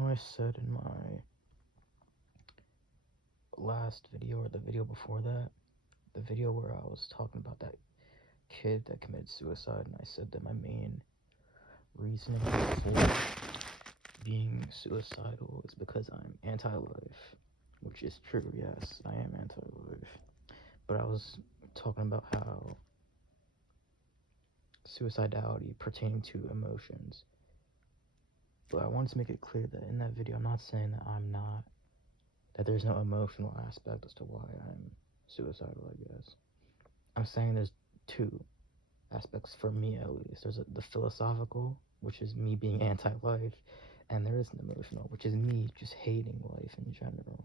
know I said in my last video or the video before that, the video where I was talking about that kid that committed suicide, and I said that my main reasoning for being suicidal is because I'm anti-life, which is true. Yes, I am anti-life, but I was talking about how suicidality pertaining to emotions. But I wanted to make it clear that in that video I'm not saying that there's no emotional aspect as to why I'm suicidal, I guess. I'm saying there's two aspects for me, at least. There's the philosophical, which is me being anti-life, and there is an emotional, which is me just hating life in general.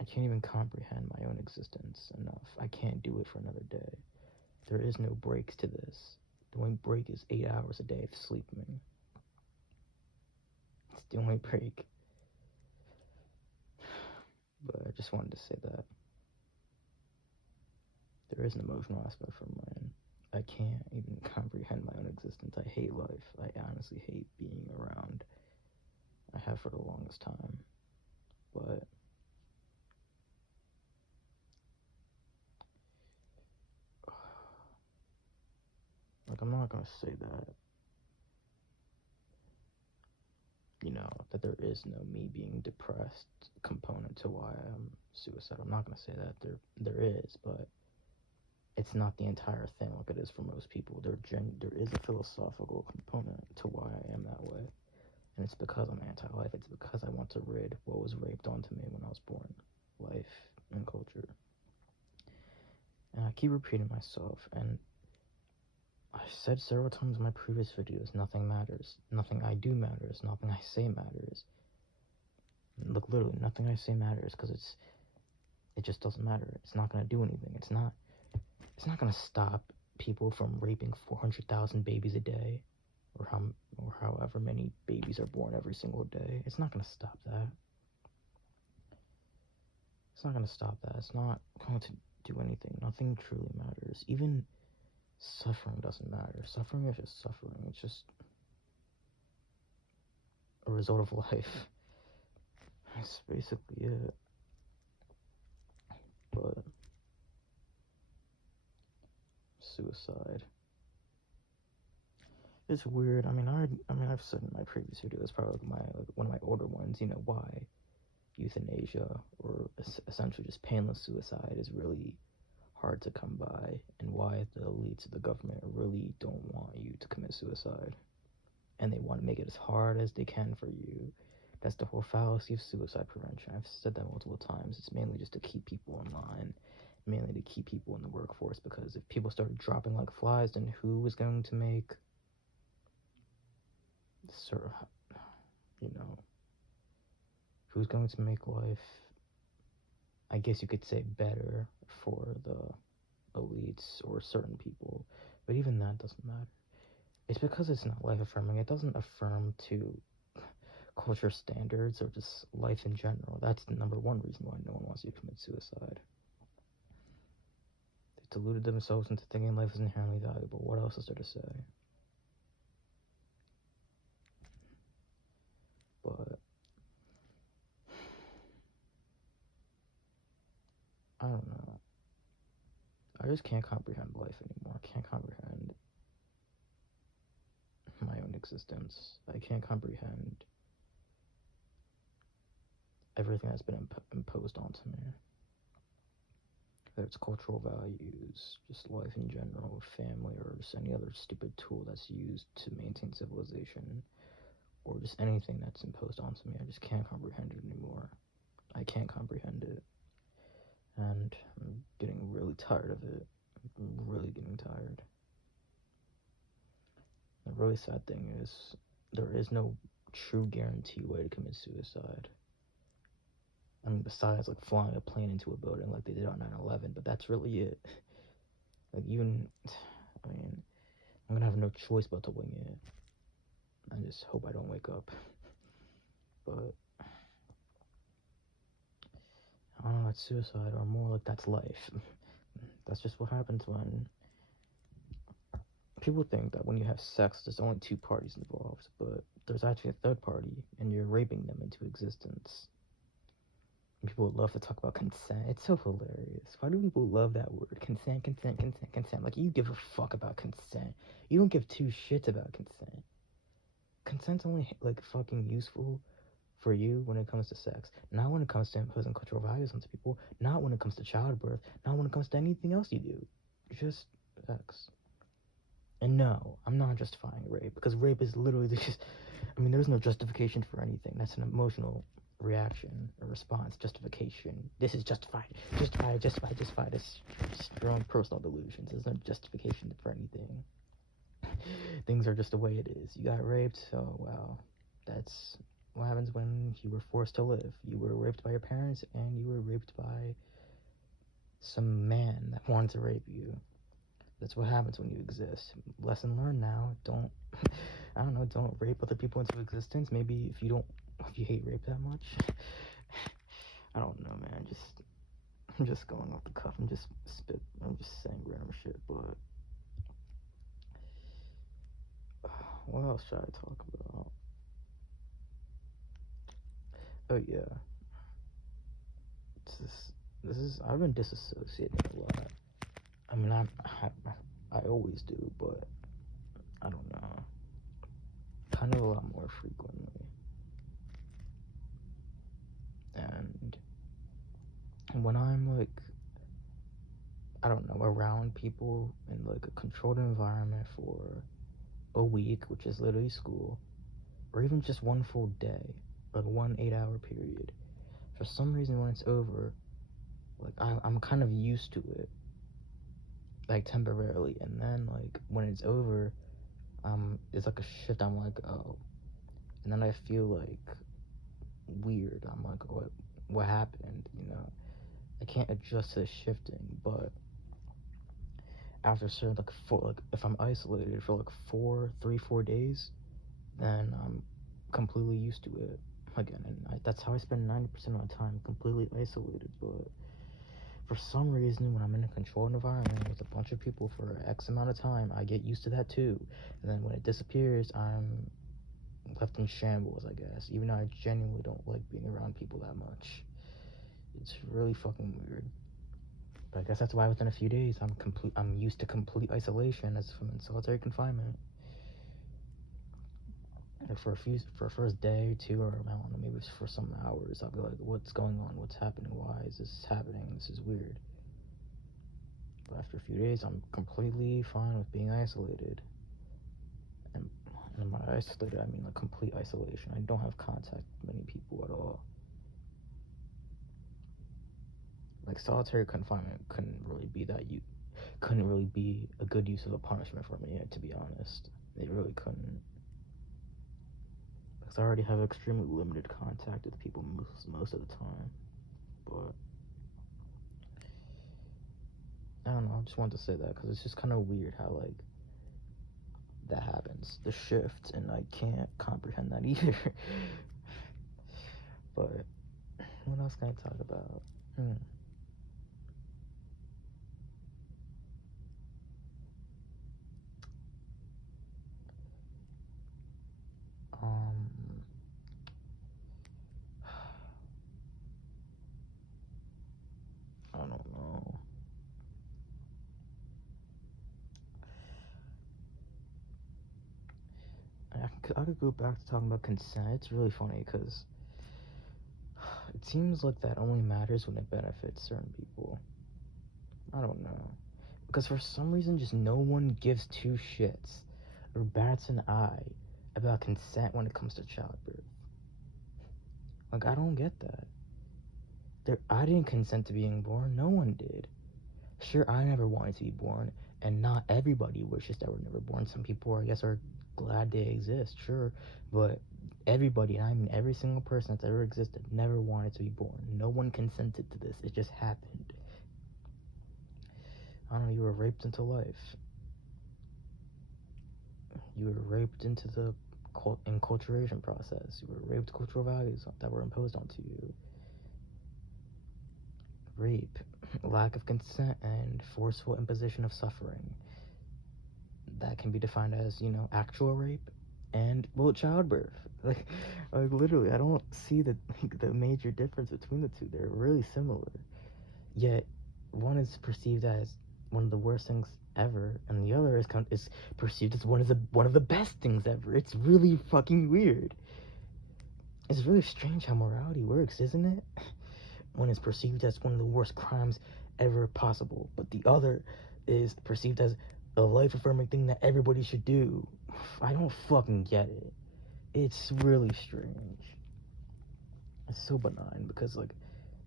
I can't even comprehend my own existence enough. I can't do it for another day. There is no breaks to this. The only break is 8 hours a day of sleeping. It's the only break. But I just wanted to say that there is an emotional aspect for mine. I can't even comprehend my own existence. I hate life. I honestly hate being around. I have for the longest time. But like, I'm not gonna say that, that there is no me being depressed component to why I'm suicidal. I'm not gonna say that there is, but it's not the entire thing like it is for most people. There is a philosophical component to why I am that way. And it's because I'm anti-life. It's because I want to rid what was raped onto me when I was born. Life and culture. And I keep repeating myself, and I said several times in my previous videos, nothing matters. Nothing I do matters. Nothing I say matters. Look, literally, nothing I say matters, because it just doesn't matter. It's not going to do anything. It's not going to stop people from raping 400,000 babies a day, or however many babies are born every single day. It's not going to stop that. It's not going to stop that. It's not going to do anything. Nothing truly matters. Even suffering doesn't matter. Suffering is just suffering. It's just a result of life. That's basically it. But suicide, it's weird. I mean, I've said in my previous videos, probably one of my older ones, why euthanasia, or essentially just painless suicide, is really hard to come by, and why the elites of the government really don't want you to commit suicide, and they want to make it as hard as they can for you. That's the whole fallacy of suicide prevention. I've said that multiple times. It's mainly just to keep people in line, mainly to keep people in the workforce, because if people started dropping like flies, then who is going to make who's going to make life, I guess you could say, better for the elites or certain people? But even that doesn't matter. It's because it's not life affirming. It doesn't affirm to culture standards or just life in general. That's the number one reason why no one wants you to commit suicide. They deluded themselves into thinking life is inherently valuable. What else is there to say? But I don't know. I just can't comprehend life anymore. I can't comprehend my own existence. I can't comprehend everything that's been imposed onto me. Whether it's cultural values, just life in general, family, or just any other stupid tool that's used to maintain civilization, or just anything that's imposed onto me. I just can't comprehend it anymore. I can't comprehend it. And I'm getting really tired of it. I'm really getting tired. The really sad thing is, there is no true guarantee way to commit suicide. I mean, besides like flying a plane into a building like they did on 9/11, but that's really it. Like, I'm gonna have no choice but to wing it. I just hope I don't wake up. But I don't know, that's suicide, or more like that's life. That's just what happens when people think that when you have sex, there's only two parties involved, but there's actually a third party, and you're raping them into existence. People love to talk about consent. It's so hilarious. Why do people love that word? Consent, consent, consent, consent. Like, you give a fuck about consent. You don't give two shits about consent. Consent's only, like, fucking useful for you when it comes to sex. Not when it comes to imposing cultural values onto people. Not when it comes to childbirth. Not when it comes to anything else you do. Just sex. And no, I'm not justifying rape, because rape is literally just, I mean, there's no justification for anything. That's an emotional reaction, a response, justification. This is justified. Justified. It's strong personal delusions. There's no justification for anything. Things are just the way it is. You got raped, so, well, that's what happens when you were forced to live. You were raped by your parents, and you were raped by some man that wanted to rape you. That's what happens when you exist. Lesson learned now. Don't, I don't know, don't rape other people into existence. Maybe if you hate rape that much. I don't know, man. I'm just going off the cuff. I'm just saying random shit, but what else should I talk about? Oh yeah. I've been disassociating a lot. I mean, I always do, but I don't know. Kind of a lot more frequently. And when I'm, like, I don't know, around people in, like, a controlled environment for a week, which is literally school, or even just one full day, like 1 8-hour period, for some reason when it's over, like, I'm kind of used to it, like, temporarily, and then, like, when it's over, it's like a shift. I'm like, oh, and then I feel, like, weird. I'm like, what happened, you know? I can't adjust to the shifting, but after certain, like, if I'm isolated for, like, 4 days, then I'm completely used to it again, and that's how I spend 90% of my time, completely isolated. But for some reason, when I'm in a controlled environment with a bunch of people for X amount of time, I get used to that too, and then when it disappears, I'm left in shambles, I guess, even though I genuinely don't like being around people that much. It's really fucking weird. But I guess that's why within a few days, I'm used to complete isolation as if I'm in solitary confinement. Like, for a first day, 2, or I don't know, maybe for some hours, I'll be like, what's going on? What's happening? Why is this happening? This is weird. But after a few days, I'm completely fine with being isolated. And by isolated, I mean, like, complete isolation. I don't have contact with many people at all. Like, solitary confinement couldn't really be a good use of a punishment for me, to be honest. It really couldn't. Because I already have extremely limited contact with people most of the time. But I don't know, I just wanted to say that because it's just kind of weird how, like, that happens, the shift, and I can't comprehend that either. But what else can I talk about? I don't know. I could go back to talking about consent. It's really funny because it seems like that only matters when it benefits certain people. I don't know. Because for some reason, just no one gives two shits or bats an eye about consent when it comes to childbirth. Like, I don't get that. I didn't consent to being born. No one did. Sure, I never wanted to be born, and not everybody wishes that we're never born. Some people, I guess, are glad they exist, sure, but everybody, I mean every single person that's ever existed, never wanted to be born. No one consented to this. It just happened. I don't know, you were raped into life. You were raped into the enculturation process. You were raped cultural values that were imposed onto you. Rape, lack of consent, and forceful imposition of suffering. that can be defined as, actual rape and, well, childbirth. Like, like literally, I don't see the major difference between the two. They're really similar. Yet, one is perceived as one of the worst things ever, and the other is perceived as one of the best things ever. It's really fucking weird. It's really strange how morality works, isn't it? One is perceived as one of the worst crimes ever possible, but the other is perceived as a life-affirming thing that everybody should do. I don't fucking get it. It's really strange. It's so benign because, like,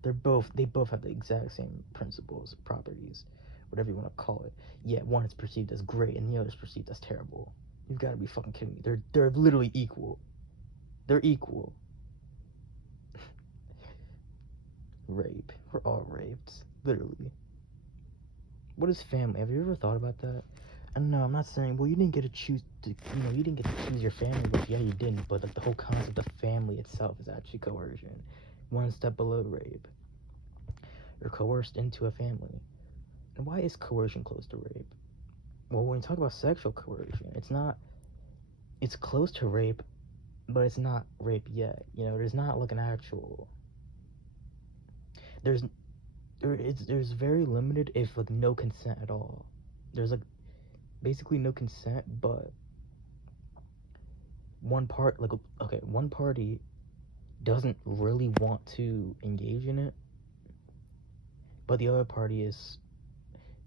they both have the exact same principles, properties, whatever you want to call it. Yet one is perceived as great and the other is perceived as terrible. You've got to be fucking kidding me. They're literally equal. They're equal. Rape. We're all raped. Literally. What is family? Have you ever thought about that? And no, I'm not saying, well, you didn't get to choose you didn't get to choose your family, but yeah, you didn't. But like the whole concept of family itself is actually coercion. One step below rape. You're coerced into a family. And why is coercion close to rape? Well, when you talk about sexual coercion, it's close to rape, but it's not rape yet. There's not like an actual, there's very limited, if like no consent at all. There's like basically no consent, but one party doesn't really want to engage in it, but the other party is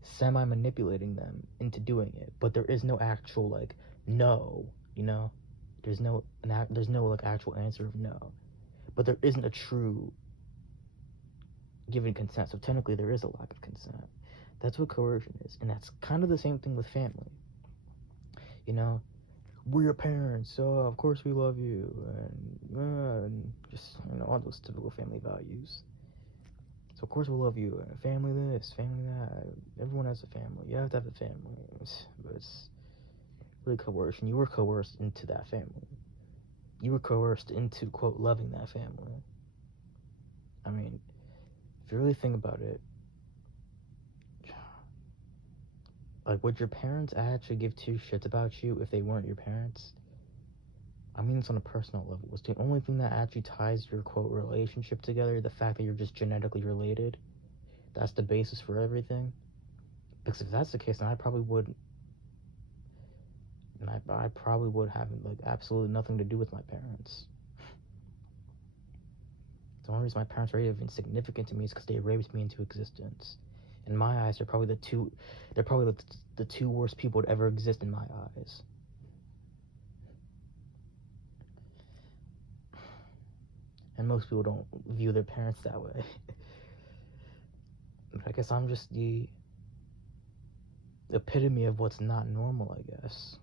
semi-manipulating them into doing it. But there is no actual like no, there's no like actual answer of no, but there isn't a true given consent. So technically there is a lack of consent. That's what coercion is, and that's kind of the same thing with family. We're your parents, so of course we love you, and just all those typical family values. So of course we'll love you, family this, family that. Everyone has a family. You have to have a family, but it's really coercion. You were coerced into that family. You were coerced into, quote, loving that family. I mean, if you really think about it, like, would your parents actually give two shits about you if they weren't your parents? I mean, it's on a personal level. It's the only thing that actually ties your, quote, relationship together, the fact that you're just genetically related. That's the basis for everything. Because if that's the case, then I probably would have, like, absolutely nothing to do with my parents. The only reason my parents are even significant to me is because they raped me into existence. In my eyes, they're probably the two worst people to ever exist in my eyes. And most people don't view their parents that way. But I guess I'm just the epitome of what's not normal, I guess.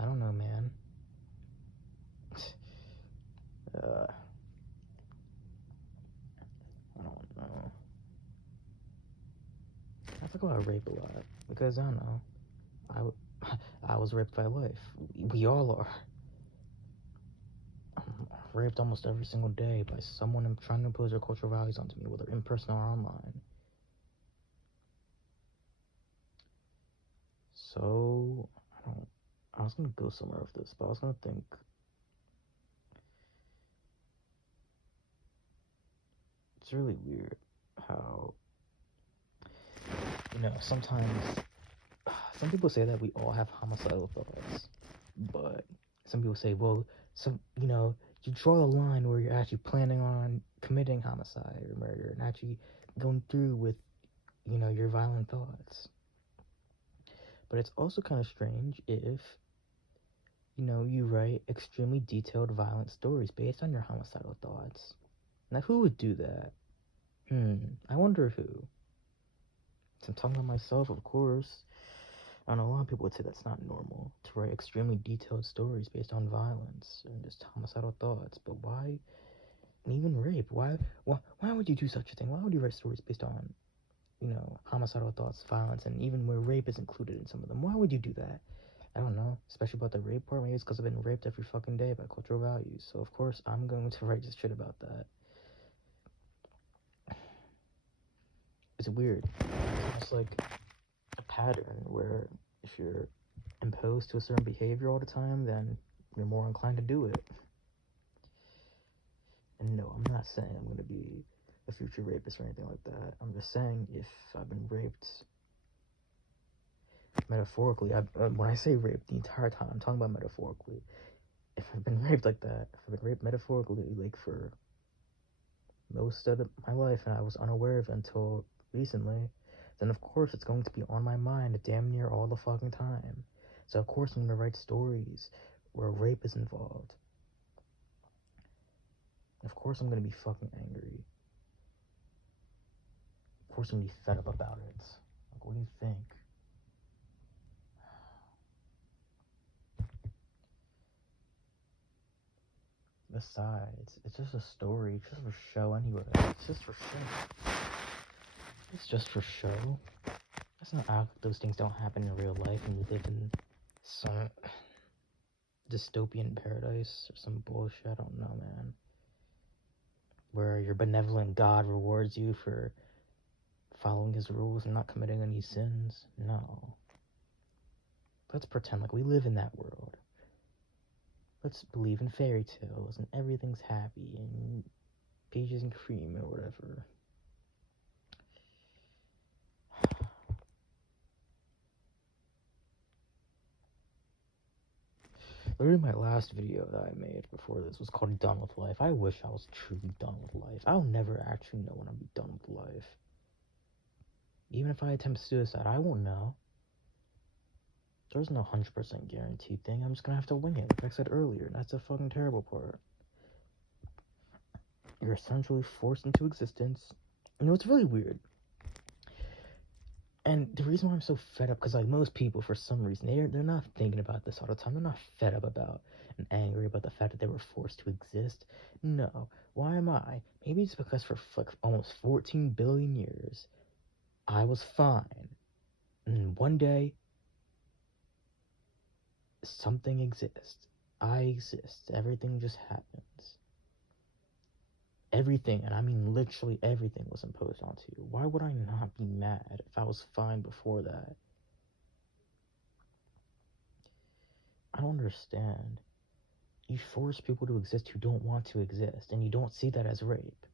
I don't know, man. I don't know. I talk about rape a lot because, I don't know, I was raped by life. We all are. I'm raped almost every single day by someone trying to impose their cultural values onto me, whether in person or online. So, I was gonna go somewhere with this, but I was gonna think, it's really weird how, sometimes, some people say that we all have homicidal thoughts, but some people say, well, you draw a line where you're actually planning on committing homicide or murder and actually going through with, your violent thoughts. But it's also kind of strange if, you write extremely detailed violent stories based on your homicidal thoughts. Now, who would do that? I wonder who. So I'm talking about myself, of course. I know a lot of people would say that's not normal, to write extremely detailed stories based on violence and just homicidal thoughts. But why, and even rape, why would you do such a thing? Why would you write stories based on, homicidal thoughts, violence, and even where rape is included in some of them? Why would you do that? I don't know, especially about the rape part. Maybe it's because I've been raped every fucking day by cultural values. So of course I'm going to write just shit about that. It's weird. It's almost like a pattern where if you're imposed to a certain behavior all the time, then you're more inclined to do it. And no, I'm not saying I'm going to be a future rapist or anything like that. I'm just saying if I've been raped metaphorically, when I say rape the entire time, I'm talking about metaphorically. If I've been raped like that, if I've been raped metaphorically, like for most of my life, and I was unaware of it until recently, then of course it's going to be on my mind damn near all the fucking time. So of course I'm going to write stories where rape is involved. Of course I'm going to be fucking angry. Of course I'm going to be fed up about it. Like, what do you think? Besides, it's just a story. It's just for show anyway. It's just for show. It's just for show. Let's not act like those things don't happen in real life and you live in some dystopian paradise or some bullshit. I don't know, man. Where your benevolent God rewards you for following his rules and not committing any sins. No. Let's pretend like we live in that world. Let's believe in fairy tales and everything's happy and peaches and cream or whatever. Literally my last video that I made before this was called Done With Life. I wish I was truly done with life. I'll never actually know when I'll be done with life. Even if I attempt suicide, I won't know. There's no 100% guaranteed thing. I'm just gonna have to wing it, like I said earlier. That's the fucking terrible part. You're essentially forced into existence. You know, it's really weird. And the reason why I'm so fed up, because like most people, for some reason, they're not thinking about this all the time. They're not fed up about and angry about the fact that they were forced to exist. No. Why am I? Maybe it's because for like almost 14 billion years, I was fine. And one day, something exists. I exist. Everything just happens. Everything, and I mean literally everything, was imposed onto you. Why would I not be mad if I was fine before that? I don't understand. You force people to exist who don't want to exist, and you don't see that as rape.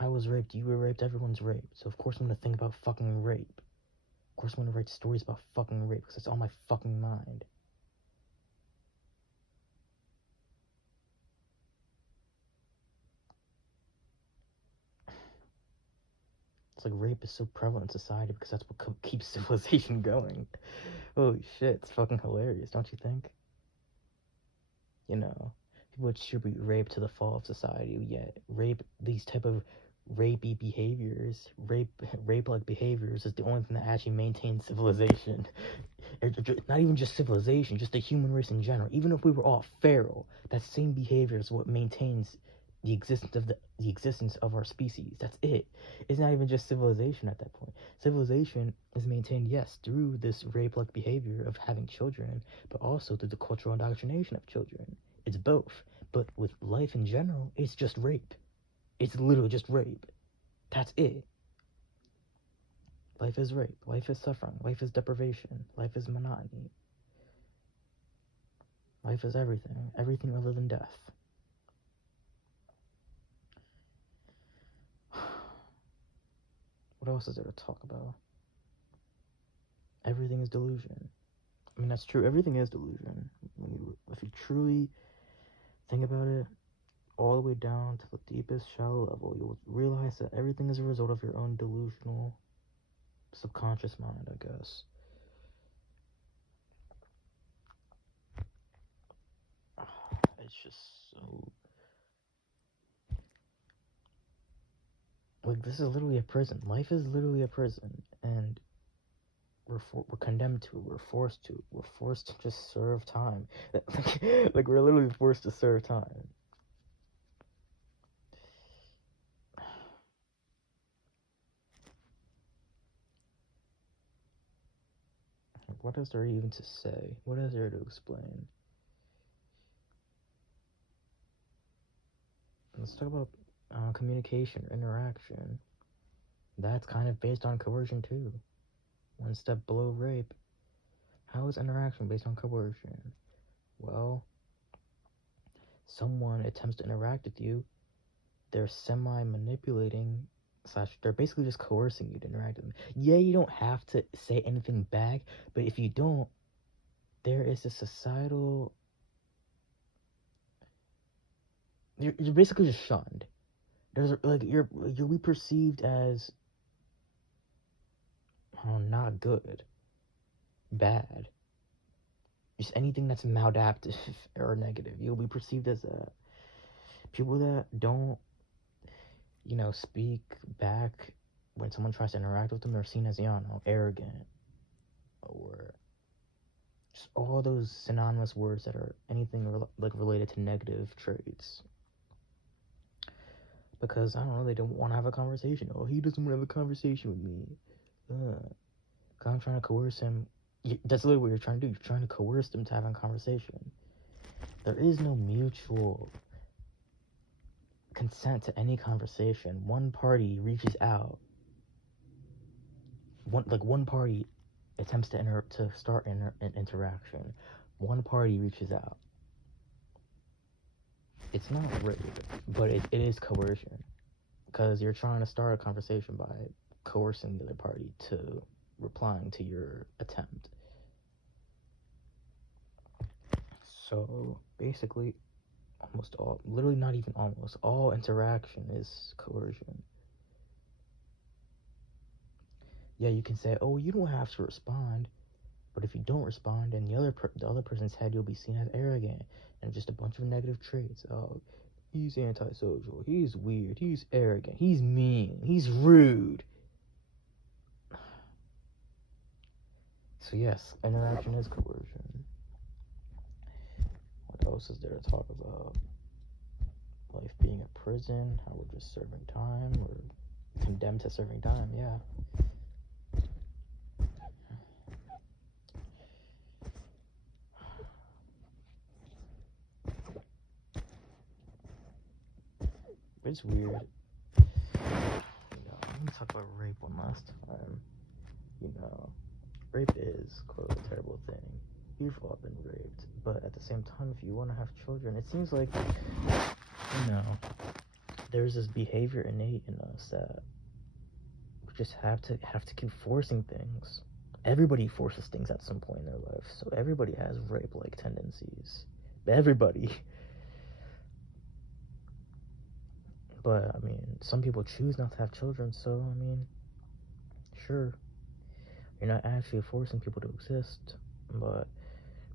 I was raped, you were raped, everyone's raped. So of course I'm gonna think about fucking rape. Of course I'm gonna write stories about fucking rape, because it's on my fucking mind. It's like rape is so prevalent in society because that's what keeps civilization going. Holy shit, it's fucking hilarious, don't you think? You know, people attribute rape to the fall of society, yet these type of rapey behaviors, rape-like behaviors is the only thing that actually maintains civilization. Not even just civilization, just the human race in general. Even if we were all feral, that same behavior is what maintains the existence of our species. That's it. It's not even just civilization at that point. Civilization is maintained, yes, through this rape-like behavior of having children, but also through the cultural indoctrination of children. It's both. But with life in general, it's just rape. It's literally just rape. That's it. Life is rape. Life is suffering. Life is deprivation. Life is monotony. Life is everything. Everything other than death. What else is there to talk about? Everything is delusion. I mean, that's true. Everything is delusion. If you truly think about it, all the way down to the deepest shallow level, you'll realize that everything is a result of your own delusional subconscious mind, I guess. It's just so... like, this is literally a prison. Life is literally a prison, and we're condemned to it. We're forced to. We're forced to just serve time. Like we're literally forced to serve time. What is there even to say? What is there to explain? Let's talk about communication or interaction. That's kind of based on coercion too. one step below rape. How is interaction based on coercion? Well, someone attempts to interact with you, they're semi-manipulating / they're basically just coercing you to interact with them. Yeah, you don't have to say anything back, but if you don't, there is a societal... You're basically just shunned. There's like you'll be perceived as not good, bad, just anything that's maladaptive or negative. You'll be perceived as people that don't, speak back when someone tries to interact with them. They're seen as arrogant, or just all those synonymous words that are anything related to negative traits. Because I don't know, they don't want to have a conversation. Oh, he doesn't want to have a conversation with me. Cause I'm trying to coerce him. That's literally what you're trying to do. You're trying to coerce them to have a conversation. There is no mutual consent to any conversation. One party reaches out. One party attempts to start an interaction. One party reaches out. It's not rape, but it is coercion. Because you're trying to start a conversation by coercing the other party to replying to your attempt. So basically, literally not even almost, all interaction is coercion. Yeah, you can say, oh, you don't have to respond, but if you don't respond, in the other person's head, you'll be seen as arrogant and just a bunch of negative traits. Oh, he's antisocial, he's weird, he's arrogant, he's mean, he's rude. So yes, interaction is coercion. What else is there to talk about? Life being a prison, how we're just serving time, or condemned to serving time, yeah. It's weird. I'm gonna talk about rape one last time. Rape is, quote, a terrible thing. We've all been raped, but at the same time, if you want to have children, it seems like, there's this behavior innate in us that we just have to keep forcing things. Everybody forces things at some point in their life, so everybody has rape-like tendencies. Everybody. But, some people choose not to have children, so, sure. You're not actually forcing people to exist, but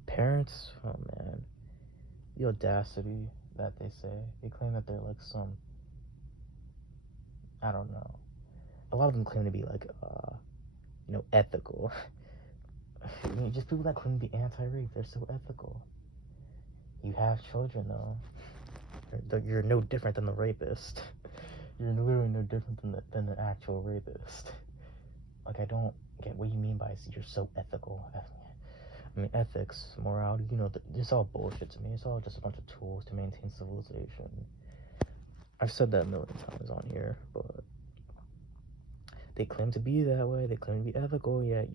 parents, oh man, the audacity that they say. They claim that they're like some, I don't know. A lot of them claim to be like, ethical. Just people that claim to be anti-rape, they're so ethical. You have children, though. You're no different than the rapist. You're literally no different than the actual rapist. Like, I don't get what you mean by you're so ethical. Ethics, morality, it's all bullshit to me. It's all just a bunch of tools to maintain civilization. I've said that a million times on here, but they claim to be that way. They claim to be ethical, yet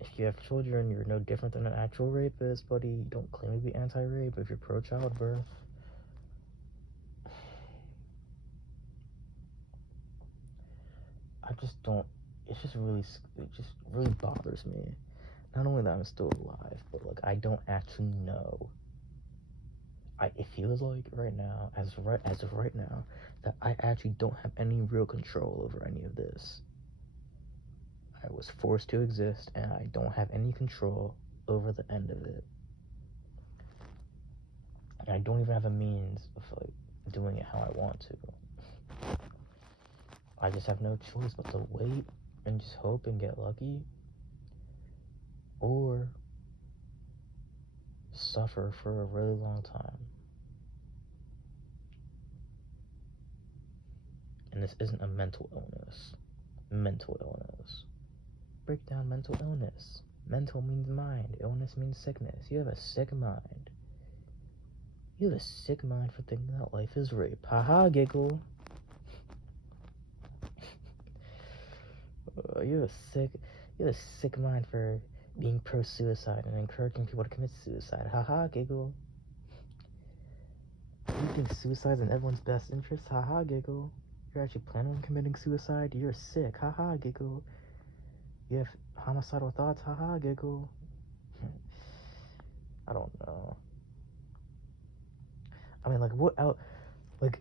if you have children, you're no different than an actual rapist, buddy. You don't claim to be anti-rape if you're pro-childbirth. I just don't... It just really bothers me. Not only that I'm still alive, but I don't actually know. It feels like right now, as of right now, that I actually don't have any real control over any of this. I was forced to exist, and I don't have any control over the end of it. And I don't even have a means of doing it how I want to. I just have no choice but to wait and just hope and get lucky, or suffer for a really long time. And this isn't a mental illness. Mental illness. Break down mental illness. Mental means mind. Illness means sickness. You have a sick mind. You have a sick mind for thinking that life is rape. Haha, giggle. You You have a sick mind for being pro-suicide and encouraging people to commit suicide. Haha, giggle. You think suicide's in everyone's best interest? Haha, giggle. You're actually planning on committing suicide? You're sick. Haha, giggle. You have homicidal thoughts? Haha, giggle. I don't know. I mean, like, what else? Like,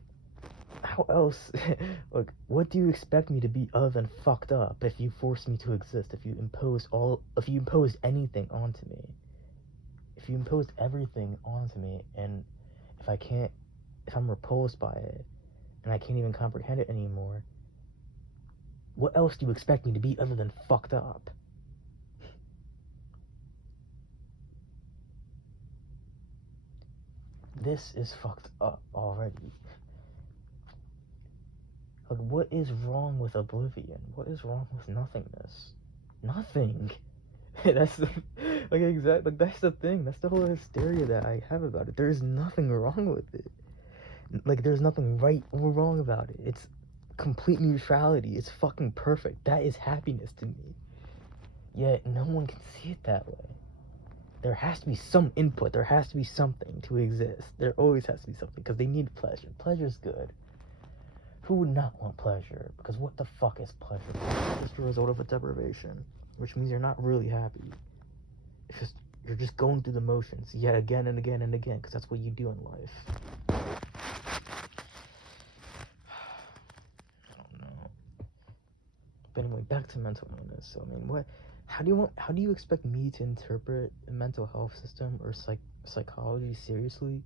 how else? Like, what do you expect me to be other than fucked up if you force me to exist? If you imposed anything onto me? If you imposed everything onto me, and if I'm repulsed by it, and I can't even comprehend it anymore, what else do you expect me to be other than fucked up? This is fucked up already. Like, what is wrong with oblivion? What is wrong with nothingness? Nothing. That's the, like that's the thing. That's the whole hysteria that I have about it. There's nothing wrong with it. Like, there's nothing right or wrong about it. It's complete neutrality. It's fucking perfect. That is happiness to me. Yet no one can see it that way. There has to be some input. There has to be something to exist. There always has to be something, because they need pleasure. Pleasure's good. Who would not want pleasure? Because what the fuck is pleasure? It's just a result of a deprivation, which means you're not really happy. It's just, you're just going through the motions yet again and again and again, because that's what you do in life. I don't know. But anyway, back to mental illness. So, I mean, how do you expect me to interpret a mental health system or psychology seriously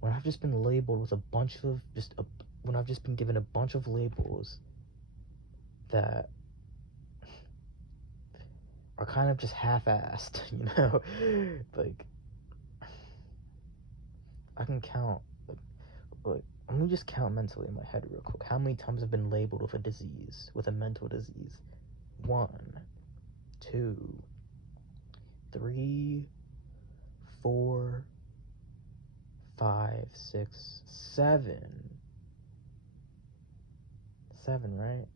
when I've just been labeled with when I've just been given a bunch of labels that are kind of just half-assed, you know? Like, I can count, like, let me just count mentally in my head real quick. How many times I've been labeled with a disease, with a mental disease? 1, 2, 3, 4, 5, 6, 7. 7, right?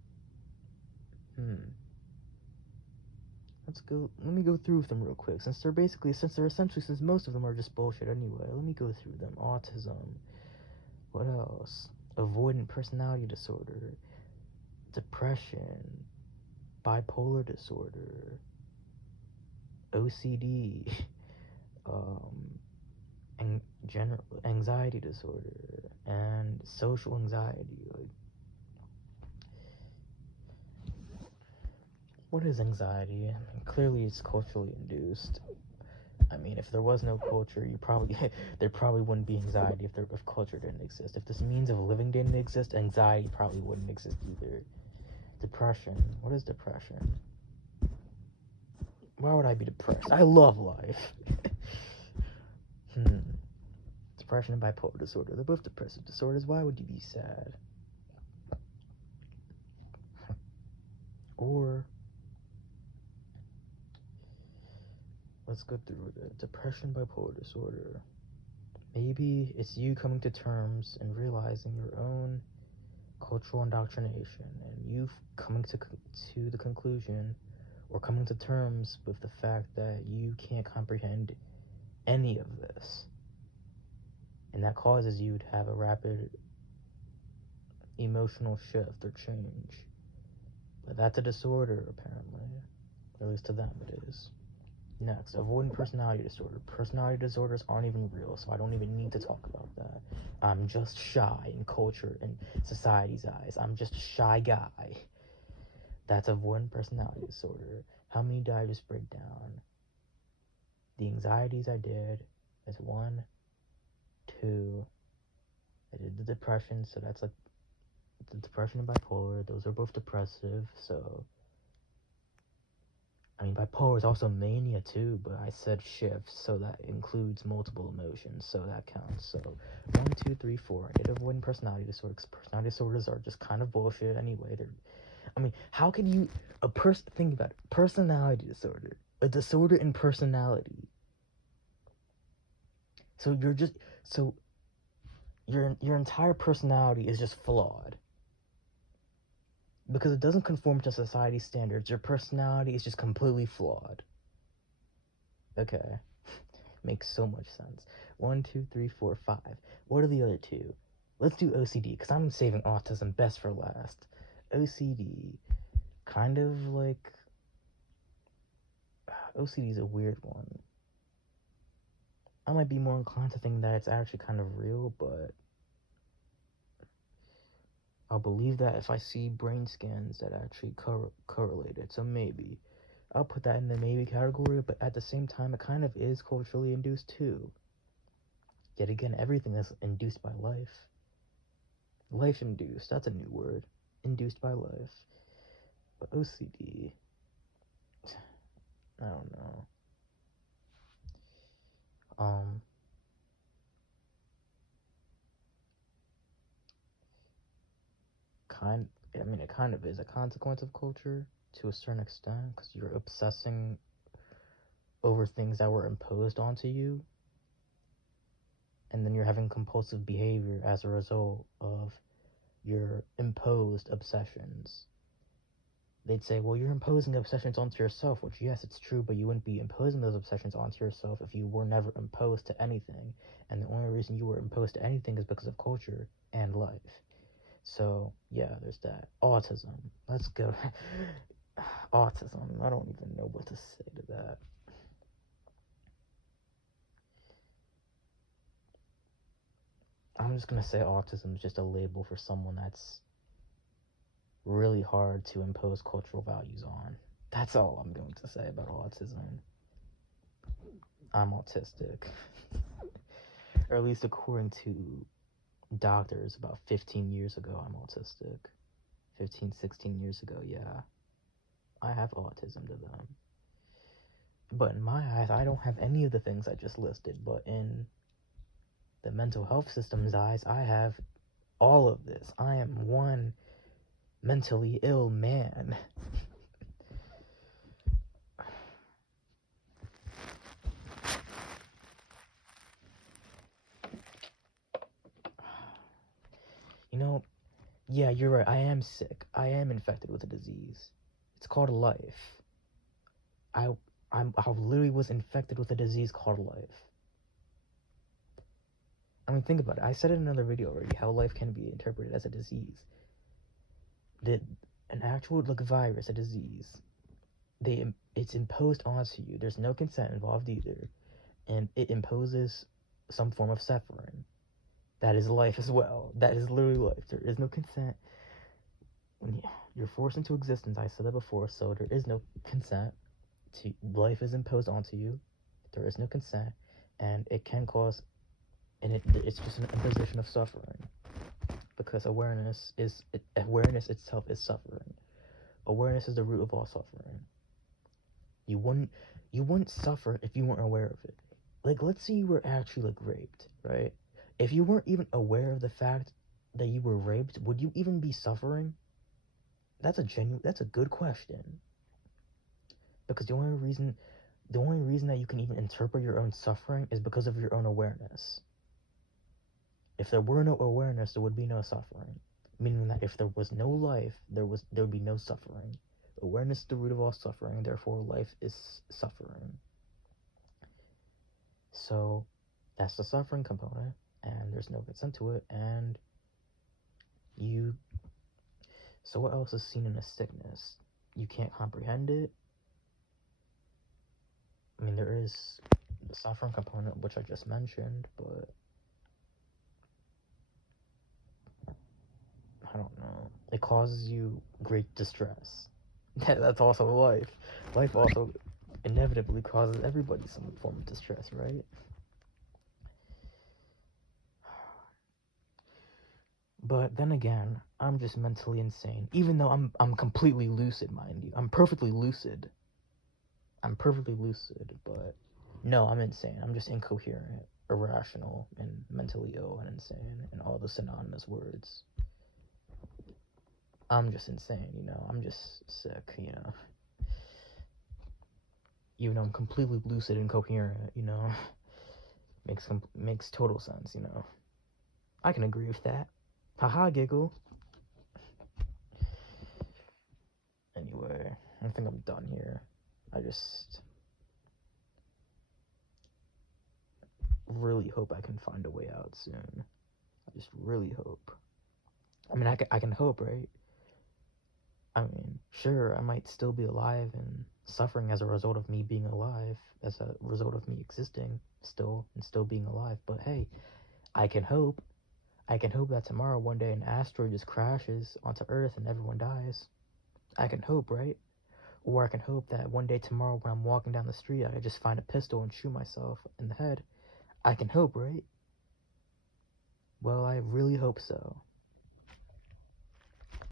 Let me go through with them real quick, since most of them are just bullshit anyway. Let me go through them. Autism. What else? Avoidant personality disorder. Depression. Bipolar disorder. OCD. General anxiety disorder. And social anxiety. Like, what is anxiety? I mean, clearly it's culturally induced. I mean, if there was no culture, there probably wouldn't be anxiety if culture didn't exist. If this means of living didn't exist, anxiety probably wouldn't exist either. Depression. What is depression? Why would I be depressed? I love life. Depression and bipolar disorder. They're both depressive disorders. Why would you be sad? Or, let's go through it. Depression, bipolar disorder. Maybe it's you coming to terms and realizing your own cultural indoctrination, and you coming to the conclusion or coming to terms with the fact that you can't comprehend any of this, and that causes you to have a rapid emotional shift or change. But that's a disorder, apparently, or at least to them it is. Next, avoidant personality disorder. Personality disorders aren't even real, so I don't even need to talk about that. I'm just shy in culture and society's eyes. I'm just a shy guy. That's avoidant personality disorder. How many did I just break down? The anxieties I did is 1, 2. I did the depression, so that's like the depression and bipolar. Those are both depressive, so I mean, bipolar is also mania too, but I said shifts, so that includes multiple emotions, so that counts. So 1, 2, 3, 4. I did avoidant personality disorder, because personality disorders are just kind of bullshit anyway. How can you think about it? Personality disorder, a disorder in personality. So your entire personality is just flawed. because it doesn't conform to society's standards. Your personality is just completely flawed. Okay. Makes so much sense. 1, 2, 3, 4, 5. What are the other two? Let's do OCD, because I'm saving autism best for last. OCD. Kind of like... OCD is a weird one. I might be more inclined to think that it's actually kind of real, but I'll believe that if I see brain scans that actually correlate it. So maybe. I'll put that in the maybe category, but at the same time, it kind of is culturally induced too. Yet again, everything is induced by life. Life induced, that's a new word. Induced by life. But OCD, I don't know. It kind of is a consequence of culture to a certain extent, because you're obsessing over things that were imposed onto you, and then you're having compulsive behavior as a result of your imposed obsessions. They'd say, well, you're imposing obsessions onto yourself, which, yes, it's true, but you wouldn't be imposing those obsessions onto yourself if you were never imposed to anything, and the only reason you were imposed to anything is because of culture and life. So, yeah, there's that. Autism. Let's go. Autism. I don't even know what to say to that. I'm just gonna say autism is just a label for someone that's really hard to impose cultural values on. That's all I'm going to say about autism. I'm autistic. Or at least according to doctors about 15 years ago, I'm autistic. 15, 16 years ago, yeah. I have autism to them. But in my eyes, I don't have any of the things I just listed. But in the mental health system's eyes, I have all of this. I am one mentally ill man. You know, yeah, you're right. I am sick. I am infected with a disease. It's called life. I literally was infected with a disease called life. I mean, think about it. I said it in another video already, how life can be interpreted as a disease. An actual, like, virus, a disease, it's imposed onto you. There's no consent involved either. And it imposes some form of suffering. That is life as well. That is literally life. There is no consent. When you're forced into existence, I said that before, so there is no consent. Life is imposed onto you. There is no consent. And it can cause, and it's just an imposition of suffering. Because awareness itself is suffering. Awareness is the root of all suffering. You wouldn't suffer if you weren't aware of it. Like, let's say you were actually, like, raped, right? If you weren't even aware of the fact that you were raped, would you even be suffering? That's a good question. Because the only reason that you can even interpret your own suffering is because of your own awareness. If there were no awareness, there would be no suffering. Meaning that if there was no life, there would be no suffering. Awareness is the root of all suffering, therefore life is suffering. So that's the suffering component, and there's no consent to it, and so what else is seen in a sickness? You can't comprehend it. I mean, there is the suffering component, which I just mentioned, but I don't know. It causes you great distress. That's also life. Life also inevitably causes everybody some form of distress, right? But then again, I'm just mentally insane. Even though I'm completely lucid, mind you. I'm perfectly lucid, but no, I'm insane. I'm just incoherent, irrational, and mentally ill and insane, and all the synonymous words. I'm just insane, I'm just sick, Even though I'm completely lucid and coherent, makes total sense, I can agree with that. Haha, giggle. think I'm done here. I just really hope I can find a way out soon. I just really hope. I mean, I can hope, right? I mean, sure, I might still be alive and suffering as a result of me being alive, as a result of me existing still and still being alive. But hey, I can hope. I can hope that tomorrow, one day, an asteroid just crashes onto Earth and everyone dies. I can hope, right? Or I can hope that one day tomorrow, when I'm walking down the street, I just find a pistol and shoot myself in the head. I can hope, right? Well, I really hope so.